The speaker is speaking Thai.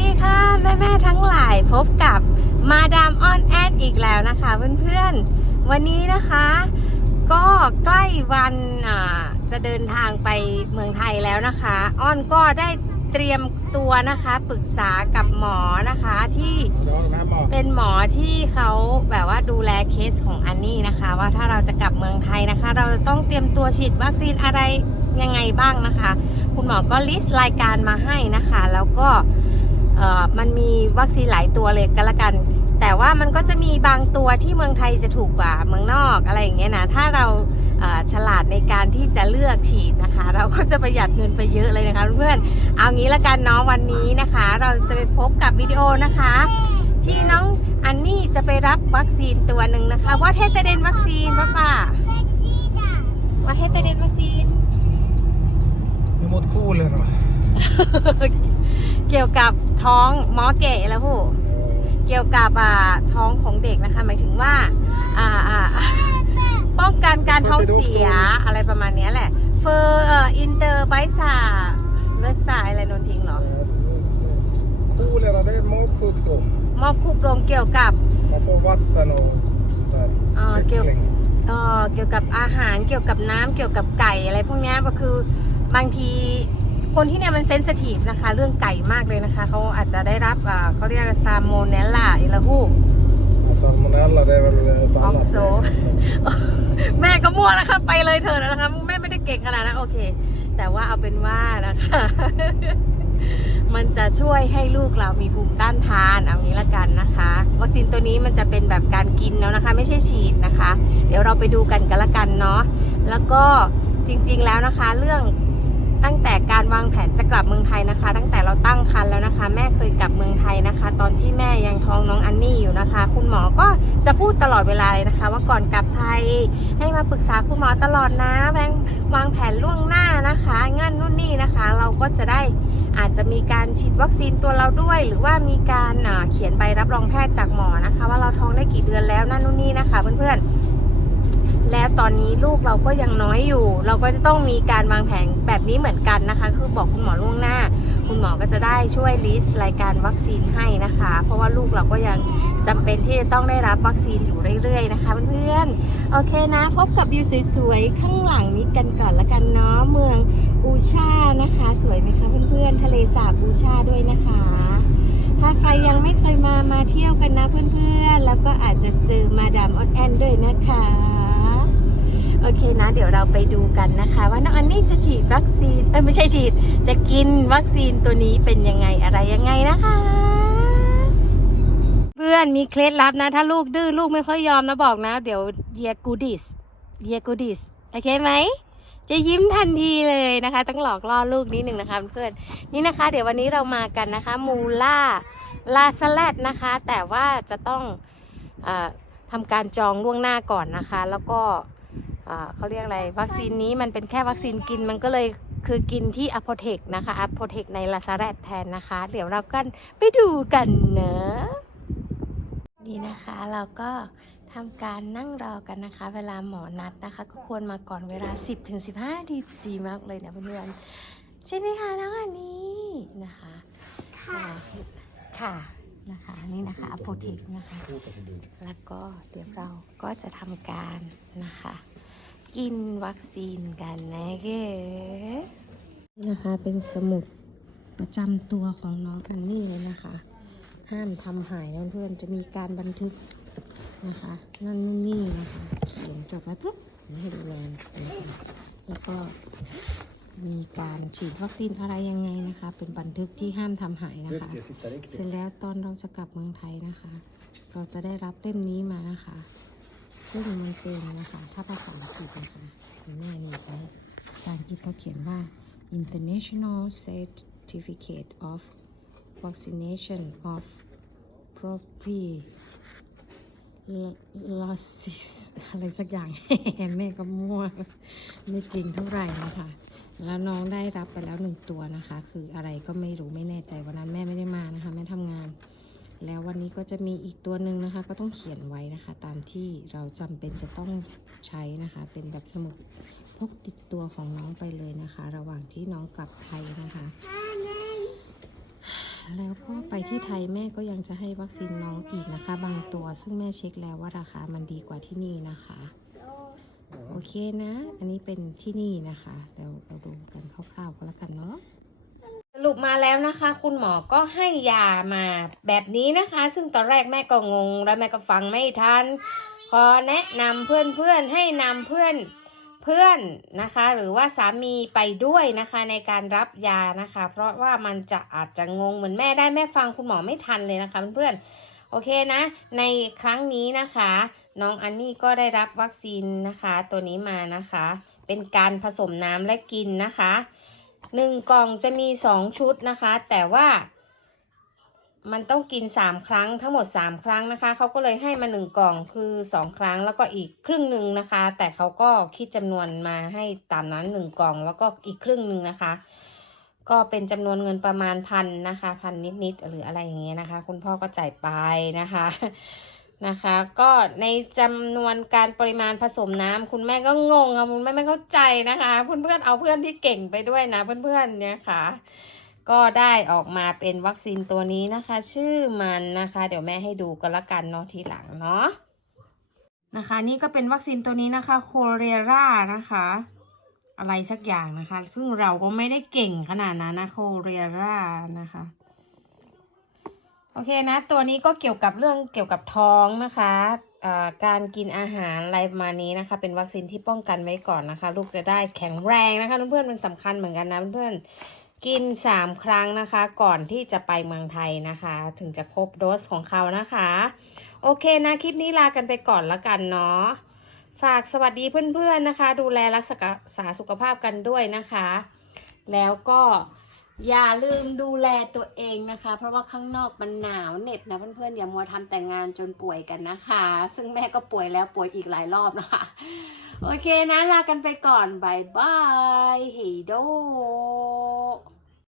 ดีค่ะแม่แม่ทั้งหลายพบกับมาดามออนแอนอีกแล้วนะคะเพื่อนๆ วันนี้นะคะ ก็ใกล้วันจะเดินทางไปเมืองไทยแล้วนะคะอ้อนก็ได้เตรียมตัวนะคะปรึกษากับหมอนะคะที่เป็นหมอที่เขาแบบว่าดูแลเคสของอันนี่นะคะ ว่าถ้าเราจะกลับเมืองไทยนะคะ เราจะต้องเตรียมตัวฉีดวัคซีนอะไรยังไงบ้างนะคะ คุณหมอก็ลิสต์รายการมาให้นะคะ แล้วก็ มันมีวัคซีนหลายตัวเลยก็แล้วกัน แต่ว่ามันก็จะมีบางตัวที่เมืองไทยจะถูกกว่าเมืองนอกอะไรอย่างเงี้ยนะถ้าเราเอ่อฉลาดในการที่จะเลือกฉีดนะคะ เราก็จะประหยัดเงินไปเยอะเลยนะคะเพื่อนๆเอางี้ละกันเนาะวันนี้นะคะ เราจะไปพบกับวิดีโอนะคะ ที่น้องอันนี่จะไปรับวัคซีนตัวหนึ่งนะคะ ว่าเทตเดนวัคซีนป้าป่าว่าเทตเดนวัคซีนมีหมดคู่เลยเหรอ เกี่ยวกับท้องหมอเก๋แล้วผู้เกี่ยวกับอ่าท้องของเด็กนะคะ หมายถึงว่าอ่าอ่าป้องกันการท้องเสียอะไรประมาณเนี้ยแหละ เฟอร์เอ่ออินเตอร์ไบซ่าเลือดสายอะไรโนนทิ้งเหรอ คู่เลยเราได้มดคู่ตมหมอคุกลงเกี่ยวกับมา få vatten och sånt där. Ja, gud. Kyckling. เอ่อเกี่ยวกับอาหารเกี่ยวกับน้ำเกี่ยวกับไก่อะไรพวกเนี้ยก็คือบางที คนที่เนี่ยมันเซนซิทีฟนะคะ เรื่องไก่มากเลยนะคะ เขาอาจจะได้รับอ่าเขาเรียกซาโมเนลล่าอิลาหู Och Salmonella det är väl ett annat. Också. แม่ก็มั่วแล้วค่ะไปเลยเถอะนะคะแม่ไม่ได้เก่งขนาดนั้นโอเค แต่ว่าเอาเป็นว่านะคะ มันจะช่วยให้ลูกเรามีภูมิต้านทานเอางี้ละกันนะคะวัคซีนตัวนี้มันจะเป็นแบบการกินแล้วนะคะ ไม่ใช่ฉีดนะคะ เดี๋ยวเราไปดูกันกันละกันเนาะแล้วก็จริงๆแล้วนะคะ เรื่อง ตั้งแต่การวางแผนจะกลับเมืองไทยนะคะ ตั้งแต่เราตั้งครรภ์แล้วนะคะ แม่เคยกลับเมืองไทยนะคะ ตอนที่แม่ยังท้องน้องอันนี่อยู่นะคะ คุณหมอก็จะพูดตลอดเวลาเลยนะคะ ว่าก่อนกลับไทยให้มาปรึกษาคุณหมอตลอดนะแบงวางแผนล่วงหน้านะคะงั้นนู่นนี่นะคะ เราก็จะได้อาจจะมีการฉีดวัคซีนตัวเราด้วย หรือว่ามีการเขียนใบรับรองแพทย์จากหมอนะคะ ว่าเราท้องได้กี่เดือนแล้วนั่นนู่นนี่นะคะเพื่อนๆ และตอนนี้ลูกเราก็ยังน้อยอยู่ เราก็จะต้องมีการวางแผนแบบนี้เหมือนกันนะคะ คือบอกคุณหมอล่วงหน้า คุณหมอก็จะได้ช่วยลิสต์รายการวัคซีนให้นะคะ เพราะว่าลูกเราก็ยังจำเป็นที่จะต้องได้รับวัคซีนอยู่เรื่อยๆนะคะเพื่อนๆโอเคนะ พบกับวิวสวยๆข้างหลังนี้กันก่อนละกันเนาะเมืองบูชานะคะ สวยไหมคะเพื่อนๆทะเลสาบบูชาด้วยนะคะ ถ้าใครยังไม่เคยมามาเที่ยวกันนะเพื่อนๆแล้วก็อาจจะเจอมาดามออดแอนด้วยนะคะ โอเคนะ เดี๋ยวเราไปดูกันนะคะ ว่าน้องอันนี่จะฉีดวัคซีนเอ้ยไม่ใช่ฉีด จะกินวัคซีนตัวนี้เป็นยังไงอะไรยังไงนะคะ เพื่อนมีเคล็ดลับนะ ถ้าลูกดื้อลูกไม่ค่อยยอมนะบอกนะ เดี๋ยวเยียกูดิสเยียกูดิสโอเคไหมจะยิ้มทันทีเลยนะคะ ต้องหลอกล่อลูกนิดหนึ่งนะคะเพื่อนนี่นะคะ เดี๋ยววันนี้เรามากันนะคะ มูล่าลาสแลดนะคะ แต่ว่าจะต้องอทำการจองล่วงหน้าก่อนนะคะ แล้วก็ เอ่อเขาเรียกอะไร วัคซีนนี้มันเป็นแค่วัคซีนกินมันก็เลยคือกินที่อ p o เท c นะคะอ p o เท c ในลาซาแรดแทนนะคะ เดี๋ยวเรากันไปดูกันเนอะนี่นะคะเราก็ทำการนั่งรอกันนะคะ เวลาหมอนัดนะคะ ก็ควรมาก่อนเวลา 10ถึง15นาทีจะดีมากเลยนะเพื่อนๆใช่ไหมคะน้องอันนี้นะคะค่ะค่ะนะคะนี่นะคะอ p o เท c นะคะ แล้วก็เดี๋ยวเราก็จะทำการนะคะ กินวัคซีนกันนะเก๋นี่นะคะเป็นสมุดประจำตัวของน้องอันนี่เลยนะคะ ห้ามทำหายนะเพื่อนจะมีการบันทึกนะคะ นั่นนู่นนี่นะคะ เขียนจดไว้ปุ๊บให้ดูเลยนะคะแล้วก็มีการฉีดวัคซีนอะไรยังไงนะคะ เป็นบันทึกที่ห้ามทำหายนะคะ Riktigt, sitta เสร็จ riktigt. แล้วตอนเราจะกลับเมืองไทยนะคะ เราจะได้รับเล่มนี้มานะคะ ซึ่งมันเป็นนะคะ ถ้าภาษาอังกฤษนะคะแม่นี่ไว้ภาษาอังกฤษเขาเขียนว่า International Certificate of Vaccination of Prophylaxis อะไรสักอย่าง แม่ก็มั่ว ไม่เก่งเท่าไหร่นะคะแล้วน้องได้รับไปแล้วหนึ่งตัวนะคะ คืออะไรก็ไม่รู้ไม่แน่ใจวันนั้นแม่ไม่ได้มานะคะ แม่ทำงาน แล้ววันนี้ก็จะมีอีกตัวหนึ่งนะคะ ก็ต้องเขียนไว้นะคะ ตามที่เราจำเป็นจะต้องใช้นะคะ เป็นแบบสมุดพกติดตัวของน้องไปเลยนะคะ ระหว่างที่น้องกลับไทยนะคะ แล้วก็ไปที่ไทยแม่ก็ยังจะให้วัคซีนน้องอีกนะคะ บางตัวซึ่งแม่เช็คแล้วว่าราคามันดีกว่าที่นี่นะคะ โอเคนะ อันนี้เป็นที่นี่นะคะเดี๋ยวเราดูกันคร่าวๆก็แล้วกันเนาะ มาแล้วนะคะ คุณหมอก็ให้ยามาแบบนี้นะคะ ซึ่งตอนแรกแม่ก็งง และแม่ก็ฟังไม่ทัน ขอแนะนำเพื่อนๆให้นำเพื่อนเพื่อนนะคะ หรือว่าสามีไปด้วยนะคะในการรับยานะคะ เพราะว่ามันจะอาจจะงงเหมือนแม่ได้แม่ฟังคุณหมอไม่ทันเลยนะคะเพื่อนๆโอเคนะ ในครั้งนี้นะคะ น้องอันนี่ก็ได้รับวัคซีนนะคะ ตัวนี้มานะคะ เป็นการผสมน้ำและกินนะคะ หนึ่งกล่องจะมีสองชุดนะคะ แต่ว่ามันต้องกินสามครั้งทั้งหมดสามครั้งนะคะ เขาก็เลยให้มาหนึ่งกล่องคือสองครั้งแล้วก็อีกครึ่งหนึ่งนะคะ แต่เขาก็คิดจำนวนมาให้ตามนั้นหนึ่งกล่องแล้วก็อีกครึ่งหนึ่งนะคะ ก็เป็นจำนวนเงินประมาณพันนะคะ พันนิดๆหรืออะไรอย่างเงี้ยนะคะ คุณพ่อก็จ่ายไปนะคะ นะคะ ก็ในจำนวนการปริมาณผสมน้ำคุณแม่ก็งงค่ะคุณแม่ไม่เข้าใจนะคะ เพื่อนๆเอาเพื่อนที่เก่งไปด้วยนะ เพื่อนๆเนี่ยค่ะ ก็ได้ออกมาเป็นวัคซีนตัวนี้นะคะ ชื่อมันนะคะ เดี๋ยวแม่ให้ดูกันละกันเนาะทีหลังเนาะนะคะนี่ก็เป็นวัคซีนตัวนี้นะคะโคเรรานะคะ อะไรสักอย่างนะคะ ซึ่งเราก็ไม่ได้เก่งขนาดนั้นนะโคเรรานะคะ โอเคนะ ตัวนี้ก็เกี่ยวกับเรื่องเกี่ยวกับท้องนะคะการกินอาหารอะไรประมาณนี้นะคะ เป็นวัคซีนที่ป้องกันไว้ก่อนนะคะ ลูกจะได้แข็งแรงนะคะเพื่อนๆมันสำคัญเหมือนกันนะเพื่อนๆกินสามครั้งนะคะ ก่อนที่จะไปเมืองไทยนะคะ ถึงจะครบโดสของเขานะคะ โอเคนะคลิปนี้ลากันไปก่อนแล้วกันเนาะฝากสวัสดีเพื่อนๆนะคะ ดูแลรักษาสุขภาพกันด้วยนะคะ แล้วก็ อย่าลืมดูแลตัวเองนะคะ เพราะว่าข้างนอกมันหนาวเหน็บนะเพื่อนๆอย่ามัวทำแต่งงานจนป่วยกันนะคะ ซึ่งแม่ก็ป่วยแล้วป่วยอีกหลายรอบนะคะ โอเคนะลากันไปก่อนบายบายเฮโด